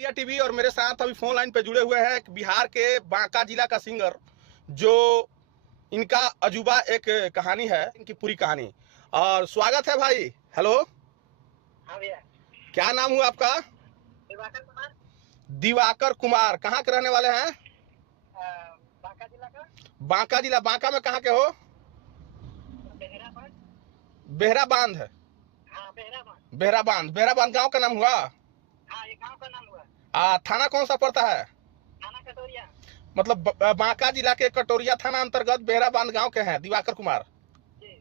India TV और मेरे साथ अभी फोन लाइन पे जुड़े हुए हैं बिहार के बांका जिला का सिंगर, जो इनका अजूबा एक कहानी है, इनकी पूरी कहानी। और स्वागत है भाई। हेलो। हाँ भैया। क्या नाम हुआ आपका? दिवाकर कुमार। दिवाकर कुमार। कहाँ के रहने वाले हैं? बांका जिला का। बांका जिला। बांका में कहाँ के हो? बेहरा बांध। बेहरा बांध। हाँ, बेहरा बांध। बेहरा बांध। बेहरा बांध गाँव का नाम हुआ? हाँ, ये गांव का नाम हुआ। थाना कौन सा पड़ता है? थाना कटोरिया। मतलब बांका जिला के कटोरिया थाना अंतर्गत बेहरा बांध गाँव के हैं दिवाकर कुमार। जी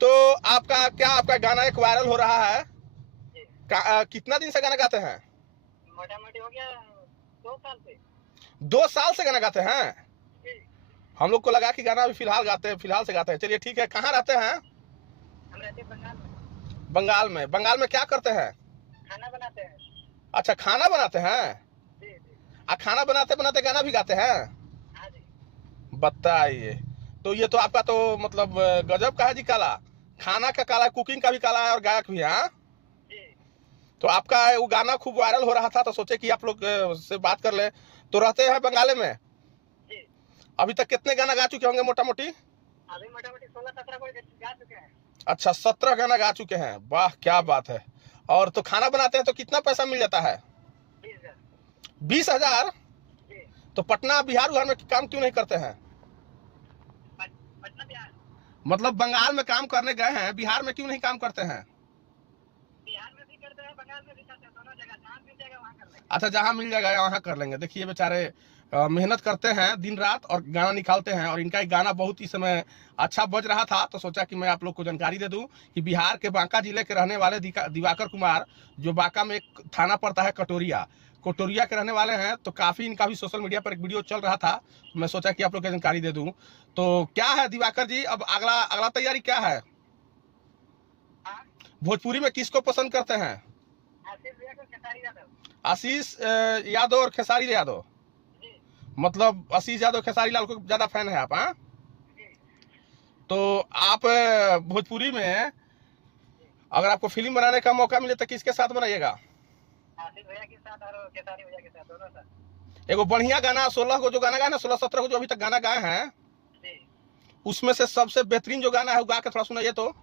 तो आपका गाना एक वायरल हो रहा है। जी। कितना दिन से गाना गाते हैं? मोटा मोटी हो गया 2 साल से। 2 साल से गाना गाते हैं? जी। हम लोग को लगा कि गाना अभी फिलहाल से गाते हैं। चलिए ठीक है। कहाँ रहते हैं? हम रहते हैं बंगाल में। बंगाल में क्या करते हैं? खाना बनाते हैं। अच्छा, खाना बनाते हैं। जी जी। खाना बनाते बनाते गाना भी गाते हैं? हाँ जी। बताइए। तो ये तो आपका तो मतलब गजब का है जी। काला खाना का काला, कुकिंग का भी काला है और गायक भी है। हाँ? जी। तो आपका वो गाना खूब वायरल हो रहा था, तो सोचे कि आप लोग से बात कर ले। तो रहते हैं बंगाले में। जी। अभी तक कितने गाना गा चुके होंगे मोटा मोटी? अभी मोटा मोटी 16-17 को गा चुके हैं। अच्छा, 17 गाना गा चुके हैं। वाह, क्या बात है। और तो खाना बनाते हैं तो कितना पैसा मिल जाता है? 20,000। 20,000? जी। तो पटना बिहार उहार में काम क्यों नहीं करते हैं? पटना बिहार। मतलब बंगाल में काम करने गए हैं, बिहार में क्यों नहीं काम करते हैं? बिहार में भी करते हैं, बंगाल में भी करते हैं, दोनों जगह जहाँ मिल जाएगा वहाँ कर लेंगे। अच्छा, जहाँ मिल जाएगा वहाँ कर लेंगे। देखिए बेचारे मेहनत करते हैं दिन रात और गाना निकालते हैं, और इनका एक गाना बहुत ही समय अच्छा बज रहा था, तो सोचा कि मैं आप लोग को जानकारी दे दूं कि बिहार के बांका जिले के रहने वाले दिवाकर कुमार, जो बांका में एक थाना पड़ता है कोटोरिया के रहने वाले हैं। तो काफ़ी इनका भी सोशल मीडिया पर एक वीडियो चल रहा था, तो मैं सोचा कि आप लोग को जानकारी दे दूँ। तो क्या है दिवाकर जी, अब अगला तैयारी क्या है? हाँ? भोजपुरी में किसको पसंद करते हैं? आशीष भैया को खेसारी यादव। आशीष यादव और खेसारी यादव। जी मतलब आशीष यादव खेसारी लाल को ज्यादा फैन है आप? हाँ? जी। तो आप भोजपुरी में अगर आपको फिल्म बनाने का मौका मिले तो किसके साथ बनाइएगा? आशीष भैया के साथ और खेसारी भैया के साथ, दोनों साथ। एगो बढ़िया गाना 16 को जो गाना गाए ना, 16-17 को जो अभी तक गाना गाए हैं, जी। उसमें से सबसे बेहतरीन जो गाना है वो गा के थोड़ा सुनाइए तो।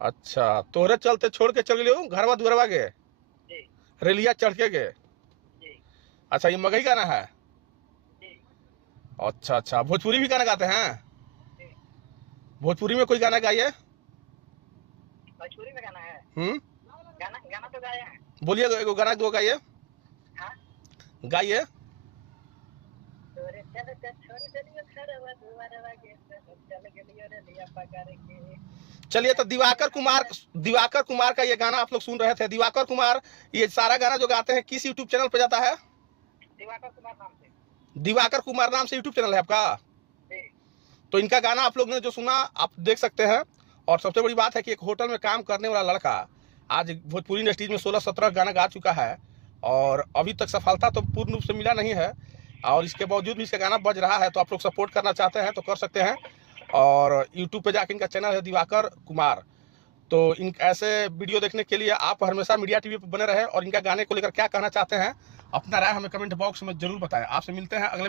अच्छा, तोहरे चलते छोड़ के चल गए घरवा दुआरवा गे, जी रेलिया चढ़ के गए। जी अच्छा, ये मगही गाना है। जी अच्छा, भोजपुरी भी गाना गाते हैं? जी। भोजपुरी में कोई गाना गाइए। भोजपुरी में गाना है। हम्म, गाना तो गाए हैं। बोलिए, एगो गाना दो गाइए। हाँ? गाइए। तोरे चलते छोड़ देलियो घरवा दुआरवा गे, चल गेलियो रेलिया पकड़ के। चलिए, तो दिवाकर कुमार का ये गाना आप लोग सुन रहे थे। दिवाकर कुमार ये सारा गाना जो गाते हैं किस यूट्यूब चैनल पे जाता है? दिवाकर कुमार नाम से। दिवाकर कुमार नाम से यूट्यूब चैनल है आपका? जी तो इनका गाना आप लोग ने जो सुना आप देख सकते हैं। और सबसे बड़ी बात है कि एक होटल में काम करने वाला लड़का आज भोजपुरी इंडस्ट्रीज में 16-17 गाना गा चुका है, और अभी तक सफलता तो पूर्ण रूप से मिला नहीं है, और इसके बावजूद भी इसका गाना बज रहा है। तो आप लोग सपोर्ट करना चाहते हैं तो कर सकते हैं, और यूट्यूब पे जाके इनका चैनल है दिवाकर कुमार। तो इन ऐसे वीडियो देखने के लिए आप हमेशा मीडिया टीवी पर बने रहें, और इनका गाने को लेकर क्या कहना चाहते हैं अपना राय हमें कमेंट बॉक्स में जरूर बताएं। आपसे मिलते हैं अगले